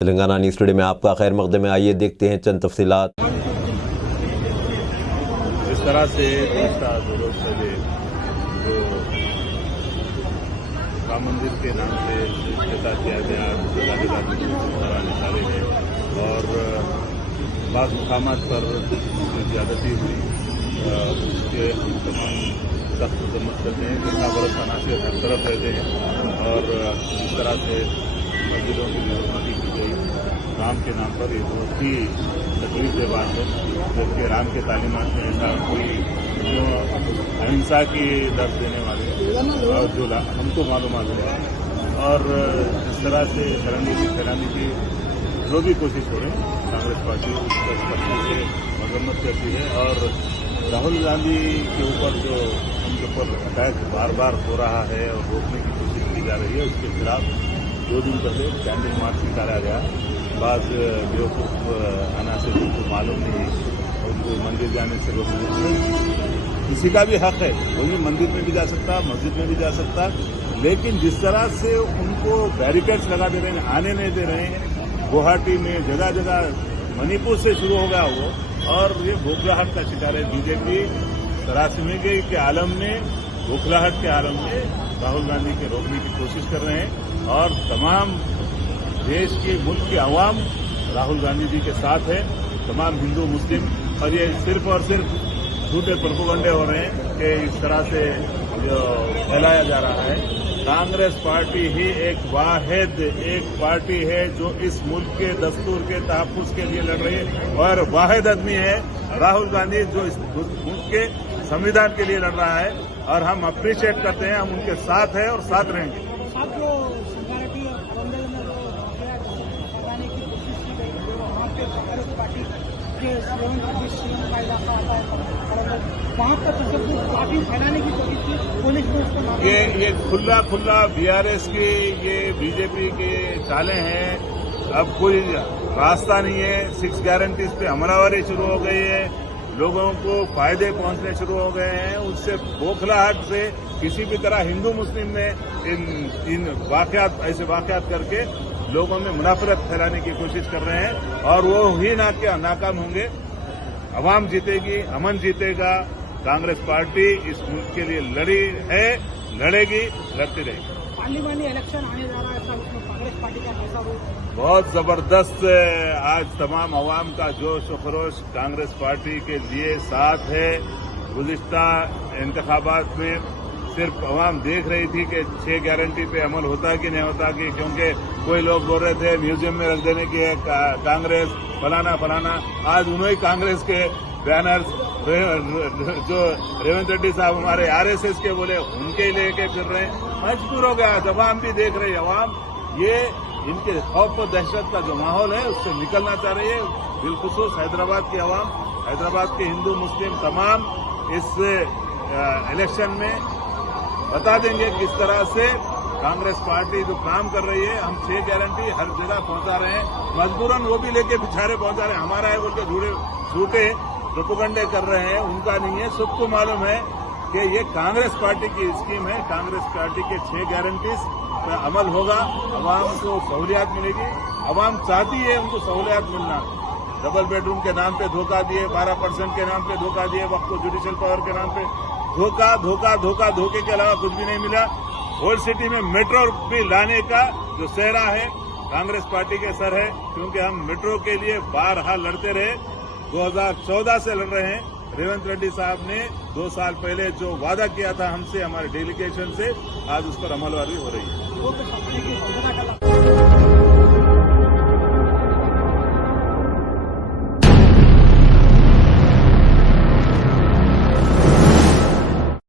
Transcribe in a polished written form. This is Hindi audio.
तेलंगाना न्यूज़ टुडे में आपका खैर मकदम है। आइए देखते हैं चंद तफसीलात। जिस तरह से देशा दो रोज पहले जो राम मंदिर के नाम से इफ्तिताह किया गया, जगह निकाले गए और बाज़ मुकामात पर जो ज्यादती हुई उसके हम तमाम सख्त मजम्मत करते हैं। जितना बरस अनासिर हर तरफ रहते हैं और इस तरह से मस्जिदों की निर्माणी की गई राम के नाम पर, ये बहुत ही तकलीफ दे बात है। जबकि राम के तालीमात में ऐसा कोई जो अहिंसा की दर्द देने वाले और जो हमको मालूम है और जिस तरह से शरणनीति फैलाने की जो भी कोशिश हो रही है कांग्रेस पार्टी उसका स्पष्ट से मजम्मत करती है। और राहुल गांधी के ऊपर जो उनके ऊपर अटैक बार बार हो रहा है और रोकने की कोशिश की जा रही है, उसके खिलाफ 2 दिन पहले कैंडल मार्च निकाला गया। बाद बेवकूफ आना से उनको मालूम नहीं, उनको मंदिर जाने से रोकने, किसी का भी हक है, कोई भी मंदिर में भी जा सकता, मस्जिद में भी जा सकता, लेकिन जिस तरह से उनको बैरिकेड्स लगा दे रहे हैं, आने नहीं दे रहे हैं। गुवाहाटी में जगह जगह मणिपुर से शुरू हो गया वो, और ये बौखलाहट का शिकार है बीजेपी। तरासमी के आलम में, बौखलाहट के आलम में राहुल गांधी के रोकने की कोशिश कर रहे हैं और तमाम देश के मुल्क की आवाम राहुल गांधी जी के साथ है, तमाम हिंदू मुस्लिम। और ये सिर्फ और सिर्फ झूठे प्रोपेगेंडे हो रहे हैं कि इस तरह से जो फैलाया जा रहा है। कांग्रेस पार्टी ही एक वाहिद एक पार्टी है जो इस मुल्क के दस्तूर के तहफ्फुज़ के लिए लड़ रही है और वाहिद आदमी है राहुल गांधी जो इस मुल्क के संविधान के लिए लड़ रहा है। और हम अप्रिशिएट करते हैं, हम उनके साथ हैं और साथ रहेंगे। वहाँ का काफी फैलाने की कोशिश की पुलिस ने उसको ये खुला बीआरएस की, ये बीजेपी के चाले हैं। अब कोई रास्ता नहीं है। 6 गारंटीज पे हमलावरी शुरू हो गई है, लोगों को फायदे पहुंचने शुरू हो गए हैं। उससे बौखलाहट से किसी भी तरह हिंदू मुस्लिम में इन वाकयात, ऐसे वाकयात करके लोगों में मुनाफरत फैलाने की कोशिश कर रहे हैं और वो ही नाकाम होंगे। अवाम जीतेगी, अमन जीतेगा। कांग्रेस पार्टी इस मुल्क के लिए लड़ी है, लड़ेगी, लड़ती रहेगी। पार्लियामेंट्री इलेक्शन आने जा रहा है, ऐसा उसमें कांग्रेस पार्टी का कैसा हो? बहुत जबरदस्त आज तमाम अवाम का जोश और खरोश कांग्रेस पार्टी के लिए साथ है। गुज़िश्ता इंतखाबात में सिर्फ अवाम देख रही थी कि 6 गारंटी पे अमल होता है कि नहीं होता, कि क्योंकि कोई लोग बोल रहे थे म्यूजियम में रख देने की है कांग्रेस फलाना। आज उन्होंने कांग्रेस के बैनर्स जो रेवंत रेड्डी साहब हमारे आरएसएस के बोले उनके लेके फिर रहे हैं। मजबूर हो गया, अवाम भी देख रही है। अवाम ये इनके खौफ और दहशत का जो माहौल है उससे निकलना चाह रही है। बिलखुसूस हैदराबाद की अवाम, हैदराबाद के हिंदू मुस्लिम तमाम इस इलेक्शन में बता देंगे किस तरह से कांग्रेस पार्टी जो काम कर रही है। हम 6 गारंटी हर जगह पहुंचा रहे हैं, मजबूरन वो भी लेके बिछारे पहुंचा रहे हैं। हमारा है बोल के झूठे प्रोपेगेंडे कर रहे हैं, उनका नहीं है। सबको मालूम है कि ये कांग्रेस पार्टी की स्कीम है। कांग्रेस पार्टी के 6 गारंटीज पर अमल होगा, अवाम को सहूलियात मिलेगी। अवाम चाहती है उनको सहूलियात मिलना। डबल बेडरूम के नाम पे धोखा दिए, 12% के नाम पे धोखा दिए, वक्त को जुडिशियल पावर के नाम पे धोखे के अलावा कुछ भी नहीं मिला। ओल्ड सिटी में मेट्रो भी लाने का जो सेहरा है कांग्रेस पार्टी के सर है, क्योंकि हम मेट्रो के लिए बारहा लड़ते रहे। 2014 से लड़ रहे हैं। रेवंत रेड्डी साहब ने 2 साल पहले जो वादा किया था हमसे, हमारे डेलीगेशन से, आज उस पर अमलवारी हो रही है।